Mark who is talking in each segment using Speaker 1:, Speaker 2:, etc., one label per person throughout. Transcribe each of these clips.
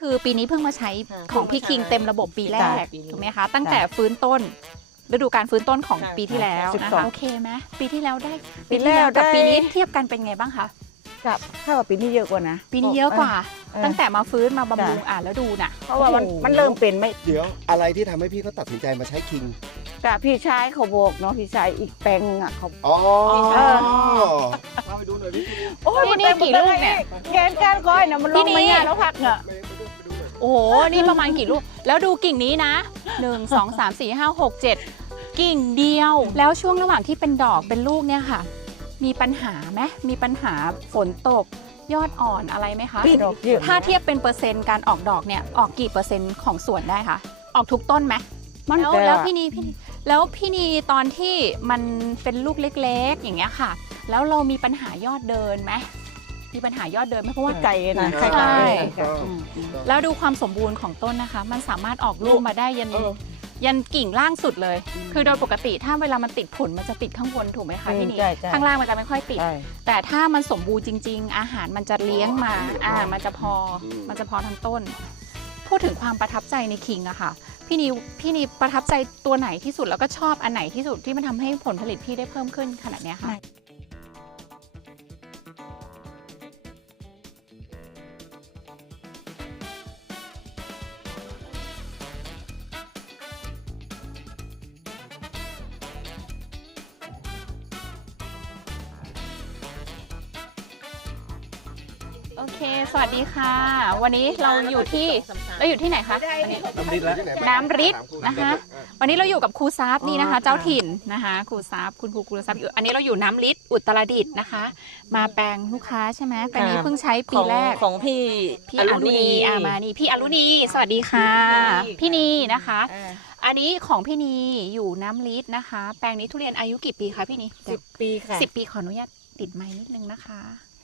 Speaker 1: คือปีนี้เพิ่งมาใช้ของพี่คิงเต็มระบบปีแรกถูกไหมคะตั้งแต่ฟื้นต้นฤดูการฟื้นต้นของปีที่แล้วนะคะโอเคไหมปีที่แล้วได้ปีที่แล้วกับปีนี้เทียบกันเป็นไงบ้างคะ
Speaker 2: กับถ้าว่าปีนี้เยอะกว่านะ
Speaker 1: ปีนี้เยอะกว่าตั้งแต่มาฟื้นมาบำรุงแล้วดูน่ะ
Speaker 2: เพราะว่ามันเริ่มเป็นไม่
Speaker 3: เดี๋ยวอะไรที่ทำให้พี่เขาตัดสินใจมาใช้คิง
Speaker 2: กับพี่ชายเขาบอกเนาะพี่ชายอีกแปลงอ่ะเขา
Speaker 3: อ๋อพาไปดูหน่อยพี่
Speaker 2: โอ้ยนี่กี่ลูกเนี่ยแกนก้านก้อยนะมันลงไม่ง่ายแล้วพักเนอะ
Speaker 1: โอ้โหนี่ประมาณกี่ลูกแล้วดูกิ่งนี้นะ1 2 3 4 5 6 7กิ่งเดียวแล้วช่วงระหว่างที่เป็นดอกเป็นลูกเนี่ยค่ะมีปัญหาไหมมีปัญหาฝนตกยอดอ่อนอะไรไหมคะถ้าเทียบเป็นเปอร์เซ็นต์การออกดอกเนี่ยออกกี่เปอร์เซ็นต์ของสวนได้คะออกทุกต้นไหมแล้วพี่นีตอนที่มันเป็นลูกเล็กๆอย่างเงี้ยค่ะแล้วเรามีปัญหายอดเดินไหมมีปัญหายอดเดินไหมเพราะว่า
Speaker 2: ใจนะ
Speaker 1: ใช่แล้วดูความสมบูรณ์ของต้นนะคะมันสามารถออกลูกมาได้ยันกิ่งล่างสุดเลยคือโดยปกติถ้าเวลามันติดผลมันจะติดข้างบนถูกไหมคะที่นี่ข้างล่างมันจะไม่ค่อยติดแต่ถ้ามันสมบูรณ์จริงๆอาหารมันจะเลี้ยงมามันจะพอทั้งต้นพูดถึงความประทับใจในคิงอะค่ะพี่นีประทับใจตัวไหนที่สุดแล้วก็ชอบอันไหนที่สุดที่มันทำให้ผลผลิตพี่ได้เพิ่มขึ้นขนาดนี้ค่ะโอเคสวัสดีค่ะวันนี้เราอยู่ที่ไหนคะน้ำริดนะคะวันนี้เราอยู่กับครูซับนี่นะคะเจ้าถิ่นนะคะครูซับคุณครูซับอยู่อันนี้เราอยู่น้ำริดอุตรดิตถ์นะคะมาแปลงลูกค้าใช่ไหมแปลงนี้เพิ่งใช้ปีแรก
Speaker 4: ของพี่
Speaker 1: อรุณีมานี่พี่อรุณีสวัสดีค่ะพี่นีนะคะอันนี้ของพี่นีอยู่น้ำริดนะคะแปลงนี้ทุเรียนอายุกี่ปีคะพี่นี
Speaker 2: 10 ปีค่ะ
Speaker 1: 10 ปีขออนุญาตติดไมค์นิดนึงนะคะ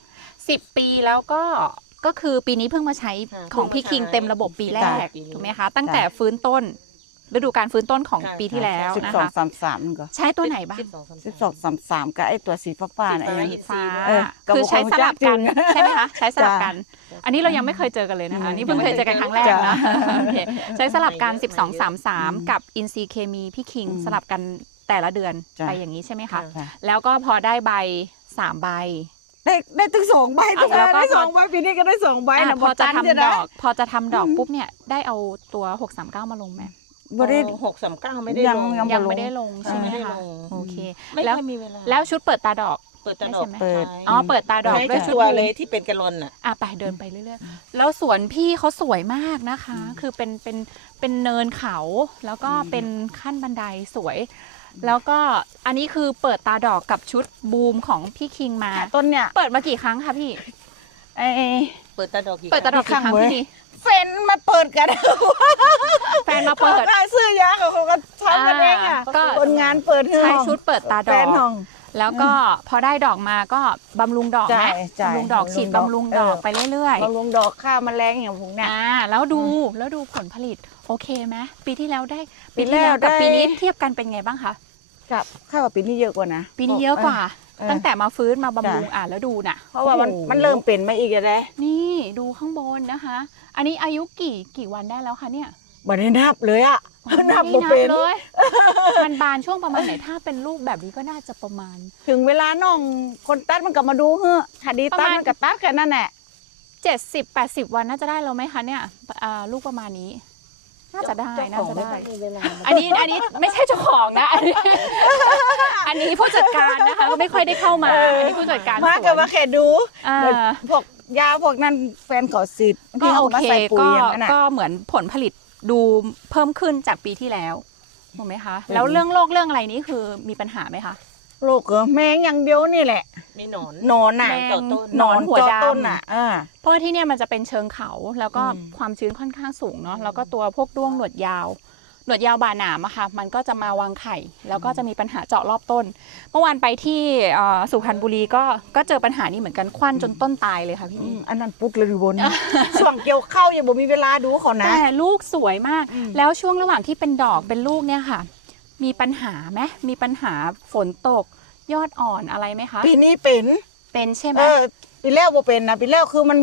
Speaker 1: 10 ปีแล้วก็คือปีนี้เพิ่งมาใช้ของพี่คิงเต็มระบบปีแรกถูกไหมคะตั้งแต่ฟื้นต้นฤดูการฟื้นต้นของปีที่แล้วนะคะ
Speaker 2: 12-33ก็
Speaker 1: ใช้ตัวไหนบ้าง
Speaker 2: 12-33กับไอ้ตัวสีฟ้าๆไอ้
Speaker 1: ฟ้าคือใช้สลับกันใช่ไหมคะใช้สลับกันอันนี้เรายังไม่เคยเจอกันเลยนะคะนี่เพิ่งเคยเจอกันครั้งแรกนะใช้สลับกัน12-33กับอินซีเคมีพี่คิงสลับกันแต่ละเดือนไปอย่างนี้ใช่ไหมคะแล้วก็พอได้ใบ3 ใบ
Speaker 2: ได้ถึง2 ใบแล้วก็ได้2 ใบปีนี้ก็ได้2 ใบนะ
Speaker 1: พอจะทำดอกปุ๊บเนี่ยได้เอาตัว639มาลงไหม
Speaker 4: บริ639ไม่ได้ลง
Speaker 1: ยังไม่ได้ลงใช่ไหมคะโอเค
Speaker 4: แล้วมีเวลา
Speaker 1: แล้วชุดเปิดตาดอก
Speaker 4: เปิดตาดอก
Speaker 1: เปิดตาดอก
Speaker 4: ด้วยชุดตัวเลยที่เป็นกะลอน
Speaker 1: ไปเดินไปเรื่อยๆแล้วสวนพี่เขาสวยมากนะคะคือเป็นเนินเขาแล้วก็เป็นขั้นบันไดสวยแล้วก็อันนี้คือเปิดตาดอกกับชุดบูมของพี่คิงมา
Speaker 2: ต้นเนี่ย
Speaker 1: เปิดมากี่ครั้งคะพี่
Speaker 4: เปิดตาดอกกี่
Speaker 1: ครั้งพี่นี่
Speaker 2: แฟนมาเปิดกัน
Speaker 1: แฟนมาเปิด
Speaker 2: ได้ซื้อยาเขาก็ทำกันเองก็คนงานเปิด
Speaker 1: ใช้ชุดเปิดตาดอกแล้วก็พอได้ดอกมาก็บำรุงดอกนะบำรุงดอกฉีดบำรุงดอกไปเรื่อย
Speaker 2: ๆบำรุงดอกฆ่าแมลงอย่างพวกเนี้ย
Speaker 1: แล้วดูผลผลิตโอเคไหมปีที่แล้วได้ปีที่แล้วกับปีนี้เทียบกันเป็นไงบ้างคะ
Speaker 2: กับข้าวปีนี้เยอะกว่านะ
Speaker 1: ปีนี้เยอะกว่าตั้งแต่มาฟื้นมาบำรุงแล้วดูน่ะ
Speaker 2: เพราะว่ามันเริ่มเป็นมาอีกแล้ว
Speaker 1: นี่ดูข้างบนนะคะอันนี้อายุกี่วันได้แล้วคะเนี่ย
Speaker 2: บันนี้นับเลยนับ
Speaker 1: เลยมันบานช่วงประมาณไหนถ้าเป็นรูปแบบนี้ก็น่าจะประมาณ
Speaker 2: ถึงเวลาน้องคนตัดมันกลับมาดูเฮ้อถ้าดีตัดมันกับตัดแค่นั้นแหละ
Speaker 1: 70-80 วันน่าจะได้แล้วไหมคะเนี่ยลูกประมาณนี้น่าจะได้อันนี้ไม่ใช่เจ้าของนะอันนี้ผู้จัดการนะคะก็ไม่ค่อยได้เข้ามาอันนี้ผู้จัดการ
Speaker 2: มากับมาแค่ดูพวกยาพวกนั้นแฟนขอสิทธิ์
Speaker 1: ก็โอเคก็เหมือนผลผลิตดูเพิ่มขึ้นจากปีที่แล้วถูกไหมคะแล้วเรื่องโรคเรื่องอะไรนี้คือมีปัญหาไหมคะ
Speaker 2: โรคแมงอย่างเดียวนี่แหละ
Speaker 4: มีหนอน
Speaker 1: หนอนหัวดำเพราะที่เนี่ยมันจะเป็นเชิงเขาแล้วก็ความชื้นค่อนข้างสูงเนาะแล้วก็ตัวพวกด้วงหนวดยาวบาหนามอะค่ะมันก็จะมาวางไข่แล้วก็จะมีปัญหาเจาะรอบต้นเมื่อวานไปที่สุพรรณบุรีก็เจอปัญหานี้เหมือนกันควันจนต้นตายเลยค่ะพี่
Speaker 2: อันนั้นปุ๊กเลยบนช่วงเกี่ยวเข้าอย่าบอกมีเวลาดูเขานะ
Speaker 1: แต่ลูกสวยมากแล้วช่วงระหว่างที่เป็นดอกเป็นลูกเนี่ยค่ะมีปัญหาไหมมีปัญหาฝนตกยอดอ่อนอะไรไหมคะ
Speaker 2: ปีนี้เป็น
Speaker 1: ใช่ไหม
Speaker 2: ปีแล้วบ่เป็นนะปีแล้วคือมันมี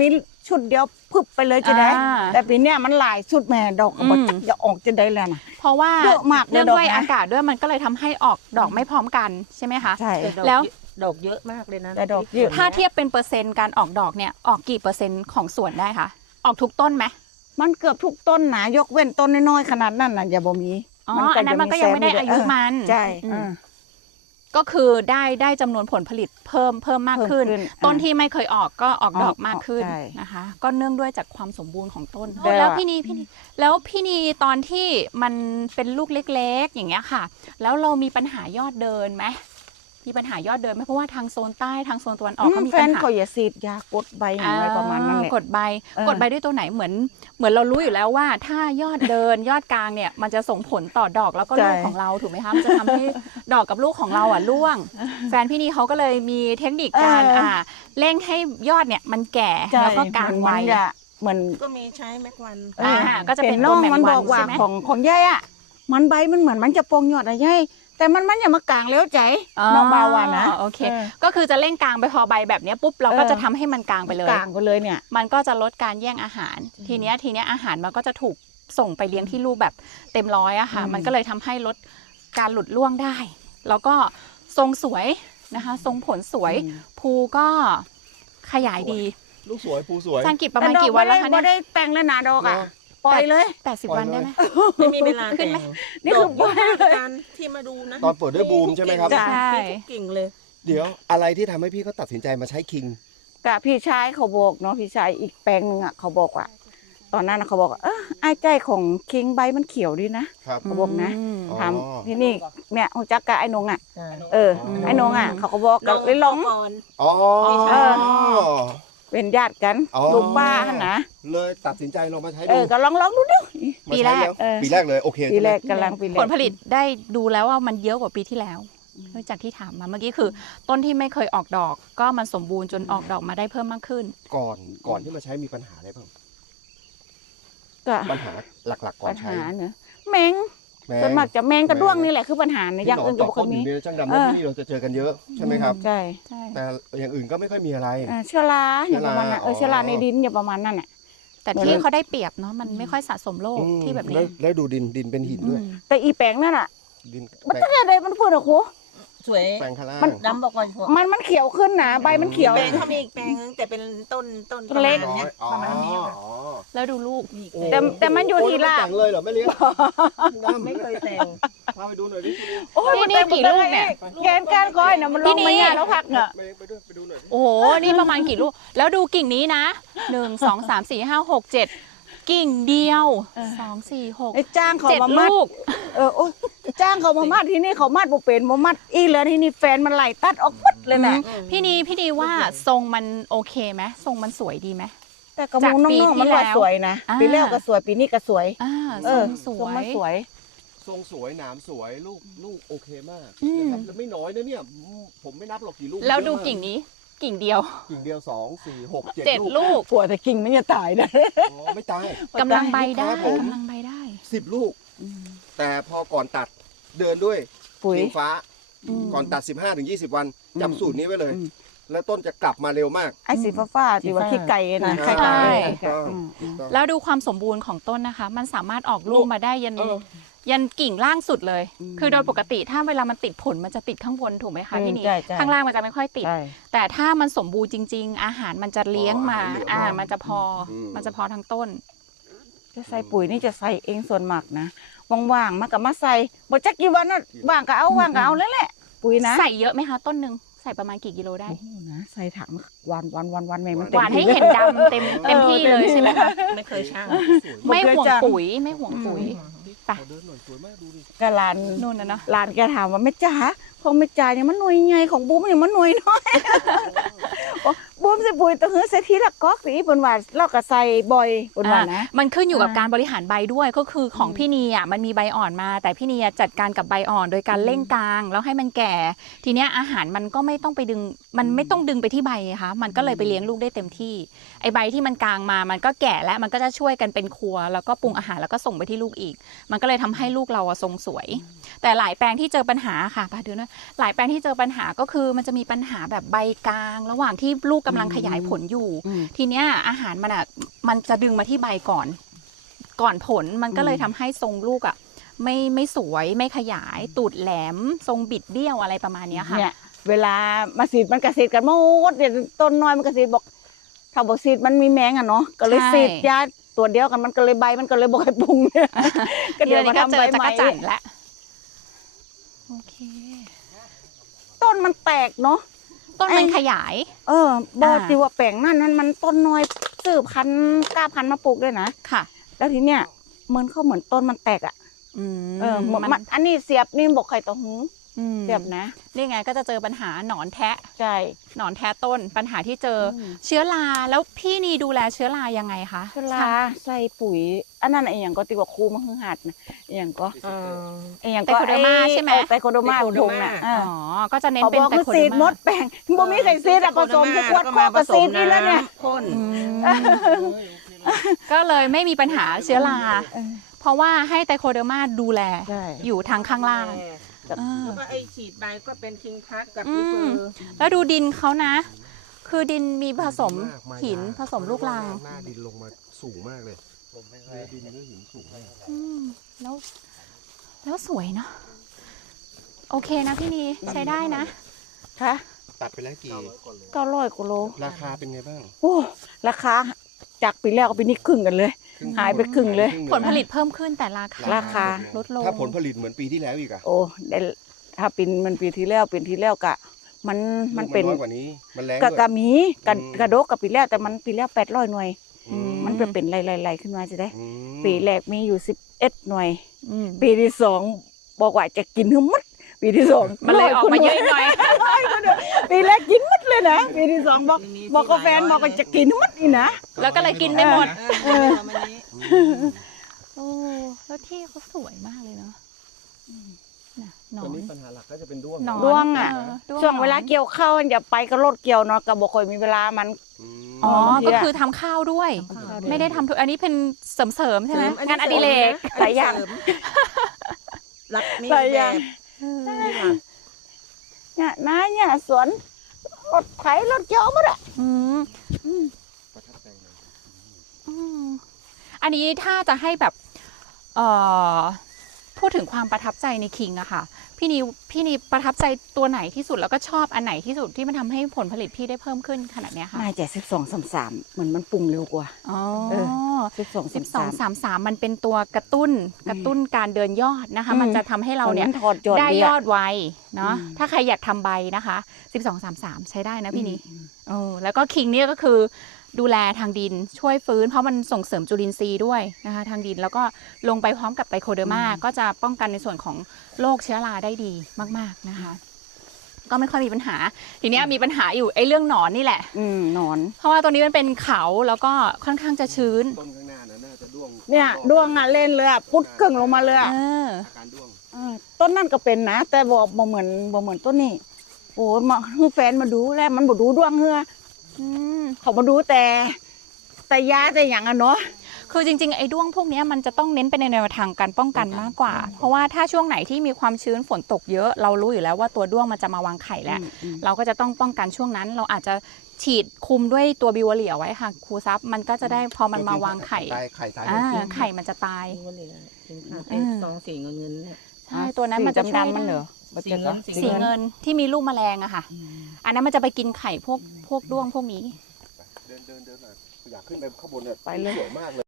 Speaker 2: ชุดเดียวพึบไปเลยจะได้
Speaker 1: อ่า
Speaker 2: แต่ปีเนี้ยมันหลายชุดแม่ดอกก็บ่จะออกจะได้แล้วนะ
Speaker 1: เพราะว่า
Speaker 2: เยอะมากเลย
Speaker 1: เนื่องด้วย
Speaker 2: ดอกนะ
Speaker 1: อากาศด้วยมันก็เลยทำให้ออกดอกไม่พร้อมกันใช่ไหมคะ
Speaker 2: ใช่
Speaker 1: แล้ว
Speaker 4: ดอกเยอะมากเลยนะ
Speaker 2: แต่ดอกเยอะ
Speaker 1: ถ้าเทียบเป็นเปอร์เซ็นต์การออกดอกเนี่ยออกกี่เปอร์เซ็นต์ของสวนได้คะออกทุกต้นไหม
Speaker 2: มันเกือบทุกต้นนะยกเว้นต้นน้อยๆขนาดนั้นน่ะอย่าบ่มี
Speaker 1: อ๋ออันนั้นมันก็ยังไม่ได้อายุมัน
Speaker 2: ใช่
Speaker 1: อืม ก็คือได้จำนวนผลผลิตเพิ่มมากขึ้น
Speaker 2: เพิ่มขึ้น
Speaker 1: ต้นที่ไม่เคยออกก็ออกดอกมากขึ้น
Speaker 2: ใช่
Speaker 1: นะคะ ก็เนื่องด้วยจากความสมบูรณ์ของต้น
Speaker 2: แต่
Speaker 1: แล้วพี่นีแล้วพี่นีตอนที่มันเป็นลูกเล็กๆอย่างเงี้ยค่ะ แล้วเรามีปัญหายอดเดินไหมมีปัญหายอดเดินไหมเพราะว่าทางโซนใต้ทางโซนตะวันออกก็มี
Speaker 2: แฟ
Speaker 1: ปัญ
Speaker 2: น
Speaker 1: หา
Speaker 2: เขาอย่าฉีดยากดใบอย่างไรประมาณนั้นแหละ
Speaker 1: กดใบ
Speaker 2: เออ
Speaker 1: กดใบด้วยตัวไหนเหมือนเรารู้อยู่แล้วว่าถ้ายอดเดิน ยอดกลางเนี่ยมันจะส่งผลต่อดอกแล้วก็ลูกของเราถูกไหมคะมันจะทำให้ดอกกับลูกของเราอ่ะร่วง แฟนพี่นีเขาก็เลยมีเทคนิคการเร่งให้ยอดเนี่ยมันแก่
Speaker 2: ใช่
Speaker 1: แล้วก็กลางไว
Speaker 2: มันจะเหมือน
Speaker 4: ก็มีใช้แม็กวัน
Speaker 1: ก็จะเป็น
Speaker 2: น้อง
Speaker 1: ตัวแมง
Speaker 2: มัน
Speaker 1: วัน
Speaker 2: บอกว่า
Speaker 1: ใช่ไหม
Speaker 2: ของยายอ่ะมันใบมันเหมือนมันจะโปร่งยอดอะยายแต่มันอย่ามากลางแล้วใจน้องบาวานะ
Speaker 1: โอเค ก็คือจะเร่งกลางไปพอใบแบบเนี้ยปุ๊บเราก็จะทำให้มันกลางไปเลย
Speaker 2: กลางไปเลยเนี่ย
Speaker 1: มันก็จะลดการแย่งอาหาร ทีเนี้ยอาหารมันก็จะถูกส่งไปเลี้ยงที่ลูกแบบเต็มร้อยอะค่ะ มันก็เลยทำให้ลดการหลุดร่วงได้ แล้วก็ทรงสวยนะคะ ทรงผลสวย ภูก็ขยายดี
Speaker 3: ลูกสวยภูสวย
Speaker 1: จานกิจประมาณกี่วันแล้วคะ
Speaker 2: ไม่
Speaker 1: เนี่ย
Speaker 2: ได้แต่งแล้วนะดอกอ่ะ
Speaker 3: เนอะ
Speaker 2: ปล่อยเลย
Speaker 1: 80 วันได้ไหม
Speaker 4: ไม่มีเวลา
Speaker 1: ขึ้นไหม
Speaker 2: นี่คือ
Speaker 4: ดกเยอะมากการที่มาดูนะ
Speaker 3: ตอนเปิดด้วยบูมใช่ไหมครับ
Speaker 2: จ้ะ
Speaker 4: มีทุกกิ่งเลย
Speaker 3: เดี๋ยวอะไรที่ทำให้พี่เขาตัดสินใจมาใช้คิง
Speaker 2: กับพี่ชายเขาบอกเนาะพี่ชายอีกแปลงหนึงอ่ะเขาบอกว่าตอนนั้นน่ะเขาบอกว่าไอ้ใจของคิงใบมันเขียวดีนะครับ เขาบอกนะ
Speaker 3: อ๋อ
Speaker 2: ถามที่นี่เนี่ยฮู้จักกับไอ้นงอ่ะ
Speaker 4: อ่า
Speaker 2: ไอ้นงอ่ะเขาก็บอกกับเลยลง
Speaker 4: ก่อน
Speaker 3: อ๋อ
Speaker 2: เป็นญาติกัน
Speaker 3: อ๋อ
Speaker 2: ลูกป้าหั่นนะ
Speaker 3: เลยตัดสินใจลองมาใช้ดู
Speaker 2: ก็ลองดูดิ
Speaker 3: มาใช้ล้ว
Speaker 2: ปีแรก
Speaker 3: ปีแรกเลยโอเค
Speaker 2: ปีแรก
Speaker 3: ใช่ไหม
Speaker 2: กำลังปีแรก
Speaker 1: ผลผลิตได้ดูแล้วว่ามันเยอะกว่าปีที่แล้วเนื่องจากที่ถามมาเมื่อกี้คือ ต้นที่ไม่เคยออกดอก ก็มันสมบูรณ์จนออกดอกมาได้เพิ่มมากขึ้น
Speaker 3: ก่อนที่มาใช้มีปัญหาอะไรบ้าง
Speaker 2: ก็
Speaker 3: ปัญหาหลักๆก่อ
Speaker 2: ปั
Speaker 3: น
Speaker 2: ญ
Speaker 3: ใช้
Speaker 2: หาเนอะแมง
Speaker 3: แม่
Speaker 2: ส่วนมากจะแมงกระด้วงนี่แหละคือปัญหาเนี่ยอย่างอื่นก็
Speaker 3: ที่
Speaker 2: บ่ค่อยมี
Speaker 3: หนอนเจาะก้นอยู่ในช่างดำแล้วที่นี่เราจะเจอกันเยอะใช่ไหมครับ
Speaker 2: ใช่
Speaker 1: ใช่
Speaker 3: แต่อย่างอื่นก็ไม่ค่อยมีอะไร
Speaker 2: เชื้อราอย่างประมาณนั้น
Speaker 3: อ๋อ
Speaker 2: เชื้อราในดินอย่างประมาณนั้นน่ะ
Speaker 1: แต่ที่เขาได้เปรียบเนาะมันไม่ค่อยสะสมโรคที่แบบนี้
Speaker 3: แล้วดูดินเป็นหินด้วย
Speaker 2: แต่อีแปลงนั่นน่ะ
Speaker 3: ดิน
Speaker 2: มันตั้งแต่ใดมันพูดอะครู
Speaker 4: สวย
Speaker 3: แปลงข้างล่าง
Speaker 4: ดำบอกว่าสวย
Speaker 2: มันเขียวขึ้นนะใบมันเขียว
Speaker 4: แปลงเขามีอีกแปลงนึงแต่เป็นต้น
Speaker 2: ต้นเล็ก
Speaker 4: ประมาณเนี้ย
Speaker 3: อ๋อ
Speaker 4: ประมาณนี้
Speaker 3: อ๋อ
Speaker 1: แล้วดูลูก
Speaker 4: มีอีก
Speaker 3: โอ้
Speaker 4: แปลง
Speaker 2: แต่มันอยู่ที่ราก
Speaker 3: โแต่งเลยเหรอไม่เลี้ยงดำ
Speaker 4: ไม่เคยแต่ง
Speaker 3: พาไปดูหน่อยดิ
Speaker 2: โอ้ย
Speaker 1: นี่กี่ลูกเนี่ย
Speaker 2: แกนการก้อยน่ะมันล
Speaker 1: พี่
Speaker 2: ง
Speaker 1: นี่
Speaker 2: มาเนี่ยแล้วพักเนอะ
Speaker 3: ไปด้วยไปดูหน่อยดิ
Speaker 1: โอ้โห นี่ประมาณกี่ลูก แล้วดูกิ่งนี้นะ 1 2 3 4 5 6 7 กิ่งเดียว 2 4 6
Speaker 2: ไอ้จ้างเขามา
Speaker 1: 7
Speaker 2: มัด
Speaker 1: ลูก
Speaker 2: โอ้ยจ้างเขามามัดที่นี่เขามัดบ่เป็นบ่มัดอีแล้วที่นี่แฟนมันไล่ตัดออกหมดเลยน่ะ
Speaker 1: พี่นีว่าทรงมันโอเคไหมทรงมันสวยดีไหม
Speaker 2: แต่กระมูน้องๆมันว่าสวยนะ
Speaker 1: อ่า
Speaker 2: ปีแล้วก็สวยปีนี้ก็สวย
Speaker 1: ทรงส
Speaker 2: ทร
Speaker 1: ว
Speaker 2: งมัน
Speaker 1: ย
Speaker 2: สวย
Speaker 3: ทรงสวยหนามสวยลูกโอเคมาก
Speaker 1: อืม
Speaker 3: นะครับแล้วไม่น้อยนะเนี่ยผมไม่นับหรอกกี่ลูก
Speaker 1: แล้วดู
Speaker 3: เยอะมาก
Speaker 1: กิ่งนี้กิ่งเดียว
Speaker 3: กิ่งเดียว2 4 6 7
Speaker 1: 7 ลูก
Speaker 2: ปวดแต่กิ่งมันจะตายนะ
Speaker 3: อ๋อไม่ตาย
Speaker 1: กำลังใบได้
Speaker 3: ลูกค้าผม
Speaker 1: กำลังใบได้
Speaker 3: 10 ลูก แต่พอก่อนตัดเดินด้วย
Speaker 2: ปุ๋ย
Speaker 3: เขียวฟ้า
Speaker 1: อืม
Speaker 3: ก่อนตัด 15-20 วันจำสูตรนี้ไว้เลย
Speaker 2: อืม
Speaker 3: แล้วต้นจะกลับมาเร็วมาก
Speaker 2: ไอ้สีฟ้าๆที่ว่าขี้ไก่นะ
Speaker 3: ใช่
Speaker 2: ไข่ไก่
Speaker 3: ถูกต้อง
Speaker 2: อืม
Speaker 3: ถูกต้อง
Speaker 1: แล้วดูความสมบูรณ์ของต้นนะคะ มันสามารถออกลูกมาได้ยัน
Speaker 3: เออ
Speaker 1: ยันกิ่งล่างสุดเลย
Speaker 2: อืม
Speaker 1: คือโดยปกติถ้าเวลามันติดผลมันจะติดข้างบนถูกไหมคะพี่นี่
Speaker 2: ใช่ใช่
Speaker 1: ข้างล่างมันจะไม่ค่อยติด
Speaker 2: ใช่
Speaker 1: แต่ถ้ามันสมบูรณ์จริง ๆ อาหารมันจะเลี้ยงมา
Speaker 3: อ๋ออาหารเหลือพอ
Speaker 1: มันจะพออ
Speaker 3: ม
Speaker 1: มันจะพอทั้งต้น
Speaker 2: จะใส่ปุ๋ยนี่จะใส่เองส่วนมากนะว่างๆมันก็มาใส่บ่จักกี่วันน่ะว่างก็เอาว่างก็เอาแล้วแหละปุ๋ยนะ
Speaker 1: ใส่เยอะไหมคะต้นหนึ่งใส่ประมาณกี่กิโลได้
Speaker 2: โอ้โหนะใส่ถังวันแม่มัน
Speaker 1: หวานให้เห็นดำเต็มที่เลยใช่ไหมคะ
Speaker 4: ไม่เคยช่าง
Speaker 3: สวย
Speaker 1: ไม่ห่วงปุ๋ยไม่ห่วงปุ๋ย ไป
Speaker 3: ขอเดินหน่อยสวยมากดูดิ
Speaker 2: ก็ลาน
Speaker 1: นู่นนะเนาะ
Speaker 2: ลานแกถามว่าแม่จ๋าของแม่จ๋าเนี่ยมันหน่วยใหญ่ของบูมเนี่ยมันหน่วยน้อย บูมใส่ปุ๋ยตัวหื้อใส่ทีละก๊อกสิเพิ่นว่าเราก็ใส่บ่อยเพิ่นว่านะ
Speaker 1: มันขึ้นอยู่กับการบริหารใบด้วยก็คือของพี่นีอ่ะมันมีใบอ่อนมา แต่พี่นีจัดการกับใบอ่อนโดยการเร่งกลางแล้วให้มันแก่ ทีเนี้ยอาหารมันก็ไม่ต้องไปดึงมันไม่ต้องดึงไปที่ใบไงคะมันก็เลยไปเลี้ยงลูกได้เต็มที่ไอใบที่มันกลางมามันก็แก่แล้วมันก็จะช่วยกันเป็นครัวแล้วก็ปรุงอาหารแล้วก็ส่งไปที่ลูกอีก มันก็เลยทำให้ลูกเราอะทรงสวย แต่หลายแปลงที่เจอปัญหาค่ะป้าดูนะหลายแปลงที่เจอปัญหาก็คือมันจะมีปัญหาแบบใบกลาง ระหว่างที่ลูกกำลังำลังขยายผลอยู่
Speaker 2: อืม
Speaker 1: ทีเนี้ยอาหารมันอ่ะมันจะดึงมาที่ใบก่อนผลมันก็เลยทำให้ทรงลูกอ่ะไม่สวยไม่ขยายตูดแหลมทรงบิดเบี้ยวอะไรประมาณเนี้ยค่ะ
Speaker 2: เนี่ยเวลามาสีดมันกระสีดกันหมดเดี๋ยวต้นน้อยมันกระสีดบอกถ้าบอกสีดมันมีแมงอ่ะเนาะก็เลย
Speaker 1: ใช่
Speaker 2: สีดยาตัวเดียวกันมันก็เลยใบมันก็เลยบอกให้ปรุงเนี่ยก็
Speaker 1: เดี๋
Speaker 2: เดี๋
Speaker 1: ย
Speaker 2: ยว ว
Speaker 1: นี้
Speaker 2: มา
Speaker 1: ก็เจ
Speaker 2: ทำใบ
Speaker 1: อจั
Speaker 2: ให
Speaker 1: ก
Speaker 2: ม่
Speaker 1: รจั่นละโอเค
Speaker 2: ต้นมันแตกเนาะ
Speaker 1: ต้นมันขยาย
Speaker 2: บอกที่ว่าแปลงนั่นมันต้นน้อยซื้อพันธุ์กล้าพันธุ์มาปลูกด้วยนะ
Speaker 1: ค่ะ
Speaker 2: แล้วทีเนี้ยเหมือนต้นมันแตกอ่ะ
Speaker 1: มัน
Speaker 2: อันนี้เสียบนี่บอกไข่ต่อหู เสียบนะ
Speaker 1: นี่ไงก็จะเจอปัญหาหนอนแทะ
Speaker 2: ใช่
Speaker 1: หนอนแทะต้นปัญหาที่เจออ
Speaker 2: ม
Speaker 1: เชื้อราแล้วพี่นีดูแลเชื้อรายังไงคะ
Speaker 2: เวลาใส่ปุ๋ยอันนั้นไอ้อย่างก็ตีว่าครูมาหึงหัดนะไอ้อย่างก็ ไอ้อย่าง
Speaker 1: ไตโคเดอร์มาใช่ไหม
Speaker 2: ไตโคเดอร์มาผงน่ะ
Speaker 1: อ๋อก็จะเน้น
Speaker 2: เขา
Speaker 1: เป็น
Speaker 2: บอก
Speaker 1: ไต
Speaker 2: คือ
Speaker 1: โค
Speaker 2: สี
Speaker 1: เดอ
Speaker 2: ด
Speaker 1: ร์
Speaker 2: ม
Speaker 1: มา
Speaker 2: ดแป้งบ่มีใครซีดอะผสมทุกขวดข้อกับซีดนี่แล้วเนี่ย
Speaker 4: ข้น
Speaker 1: อืมก็เลยไม่มีปัญหาเชื้อรา เพราะว่าให้ไตโคเดอร์มาดูแล
Speaker 2: ใช่
Speaker 1: อยู่ทางข้างล่าง
Speaker 4: แล้วก็ไอฉีดใบก็เป็นคิงคัสกับ
Speaker 1: อื
Speaker 4: อี
Speaker 1: ม
Speaker 4: เฟอร์
Speaker 1: แล้วดูดินเขานะ คือดินมีผสม
Speaker 3: มาก
Speaker 1: หินผสมลูกรัง
Speaker 3: หน้าดินลงมาสูงมากเลยเนื้อดินเนื้อหินสูงมาก
Speaker 1: อืมแล้วสวยเนาะโอเคนะพี่นีใช้ได้นะ
Speaker 2: ค่ะ
Speaker 3: ตัดไปแล้วกี่
Speaker 2: 900กว่าโล
Speaker 3: ราคาเป็นไงบ้าง
Speaker 2: โอ้ราคาจากปีแรกกับปีนี้ครึ่งกันเลย หายไปครึ่งเลย
Speaker 1: ผลผลิตเพิ่มขึ้นแต่ราคา
Speaker 2: ราคา
Speaker 1: ลดลง
Speaker 3: ถ้าผลผลิตเหมือนปีที่แล้วอีกอะ
Speaker 2: โอ้ได้ถ้าเป็นปีที่แล้วกะ มันเป็น
Speaker 3: ลูกน้อยกว่านี้มันแรง
Speaker 2: กะ
Speaker 3: ด้วย
Speaker 2: กะหมีกะ
Speaker 3: อืม
Speaker 2: กระโดกกับปีแล้วแต่มันปีแล้ว800หน่วย
Speaker 3: อืม
Speaker 2: มันเป็นไล่ๆขึ้นมาจะได้
Speaker 3: อืม
Speaker 2: ปีแรกมีอยู่11หน่วย
Speaker 1: อืม
Speaker 2: ปีที่สองบอกว่าจะกินทั้งหมดปีที่สอง
Speaker 1: มันเลยออกมาเยอะหน่อย
Speaker 2: ปีแรกกินหมดเลยนะปีที่สองบอกกับแฟนบอกว่าจะกินทั้งหมดนี่นะ
Speaker 1: แล้วก็เลยกินไม่หมด
Speaker 4: ประมาณนี้
Speaker 1: โอ้แล้วที่เขาสวยมากเลยเนาะน่ะหนอ
Speaker 3: ตอน
Speaker 1: น
Speaker 3: นี้ปัญหาหลักก็จะเป็นด้วง
Speaker 1: หนอน
Speaker 2: ด้วงอะ
Speaker 1: ด้
Speaker 2: ช่วงเวลาเกี่ยวข้าวอย่าไปก็รถเกี่ยวเนาะก็บอกค่อยมีเวลามัน
Speaker 3: ม
Speaker 1: อ๋อ
Speaker 2: บางที
Speaker 1: ก็
Speaker 2: อะ
Speaker 1: คือทำข้าวด้วย
Speaker 2: ทำข้าวด้วย
Speaker 1: ไม่ได้ทำทุกอันนี้เป็นเสริมๆใช่ไหม
Speaker 4: เสริม
Speaker 1: งานอดิเรก
Speaker 2: หลายอย่าง
Speaker 4: รักนี่
Speaker 2: หลายอ
Speaker 4: แบ
Speaker 2: ย่าง
Speaker 4: บ
Speaker 1: เออ
Speaker 4: นี่ค่ะ
Speaker 2: เนี่ยนาเนี่ยสวนรถไถรถเกี่ยวหมดอะ
Speaker 1: อืม
Speaker 3: ประทับใจเลย
Speaker 1: อืมอันนี้ถ้าจะให้แบบเอ่อพูดถึงความประทับใจในคิงอะค่ะ พี่นีประทับใจตัวไหนที่สุดแล้วก็ชอบอันไหนที่สุดที่มันทำให้ผลผลิตพี่ได้เพิ่มขึ้นขนาดเนี้ยค่ะ
Speaker 2: น่าจะ12 33เหมือนมันปรุงเร็วกว่า
Speaker 1: อ๋อ
Speaker 2: เออ 12 33
Speaker 1: 1233 มันเป็นตัวกระตุ้นการเดินยอดนะคะ มันจะทำให้เราเนี่ย
Speaker 2: ถอดยอด
Speaker 1: ได้
Speaker 2: เบี้
Speaker 1: ยอดไวเนาะ
Speaker 2: อืม
Speaker 1: ถ้าใครอยากทำใบนะคะ 1233 ใช้ได้นะพี่นี่แล้วก็คิงเนี่ยก็คือดูแลทางดินช่วยฟื้นเพราะมันส่งเสริมจุลินทรีย์ด้วยนะคะ ทางดินแล้วก็ลงไปพร้อมกับไตโคเดอร์มาก็จะป้องกันในส่วนของโรคเชื้อราได้ดีมากๆนะคะ ก็ไม่ค่อยมีปัญหา ทีเนี้ยมีปัญหาอยู่ไอ้เรื่องหนอนนี่แหละ
Speaker 2: หนอน
Speaker 1: เพราะว่าตัวนี้มันเป็นเขาแล้วก็ค่อนข้างจะชื้น
Speaker 3: ต้นข้างหน้าน่ะจะด้วง
Speaker 2: เนี่ยดวงอ่ะเล่นเลยอ่ะพุดกึ่งลงมาเลยอ่ะ
Speaker 3: อาการด้วง
Speaker 2: ต้นนั่นก็เป็นนะ แต่บ่เหมือนต้นนี้โอ้มาให้แฟนมาดูแล้วมันบ่ดูดวงเฮือ
Speaker 1: อืม
Speaker 2: เขามาดูแต่ยาแต่อย่างอ่ะเนาะ
Speaker 1: คือจริงๆไอ้ด้วงพวกเนี้ยมันจะต้องเน้นไปในแนวทางการป้องกันมากกว่า เพราะว่าถ้าช่วงไหนที่มีความชื้นฝนตกเยอะเรารู้อยู่แล้วว่าตัวด้วงมันจะมาวางไข่แล้ว เราก็จะต้องป้องกันช่วงนั้น เราอาจจะฉีดคุมด้วยตัวบิวเลียไว้ค่ะครูซับมันก็จะได้พอมันมาวางไข่
Speaker 3: ไข่ตาย
Speaker 1: ไข่มันจะตาย
Speaker 4: นี่ว่าเลยคิงคัสไอ้ซองสีเงินๆเนี่ย
Speaker 1: ใช่ตัวนั้นมันจะช่วย
Speaker 2: ดำๆมันเหรอ
Speaker 4: สีเงิน
Speaker 1: สีเงินที่มีลูกแมลงอะค่ะ อันนั้นมันจะไปกินไข่พวกด้วงพวกนี้
Speaker 3: เดินหน่อยอยากขึ้นไปข้างบนเนี่ย
Speaker 2: ไปเลย
Speaker 3: สวยมากเลย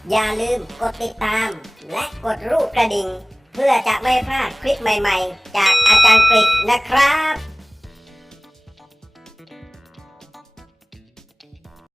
Speaker 5: อย่าลืมกดติดตาม และกดรูปกระดิ่ง เพื่อจะไม่พลาดคลิปใหม่ๆ จากอาจารย์กฤษนะครับ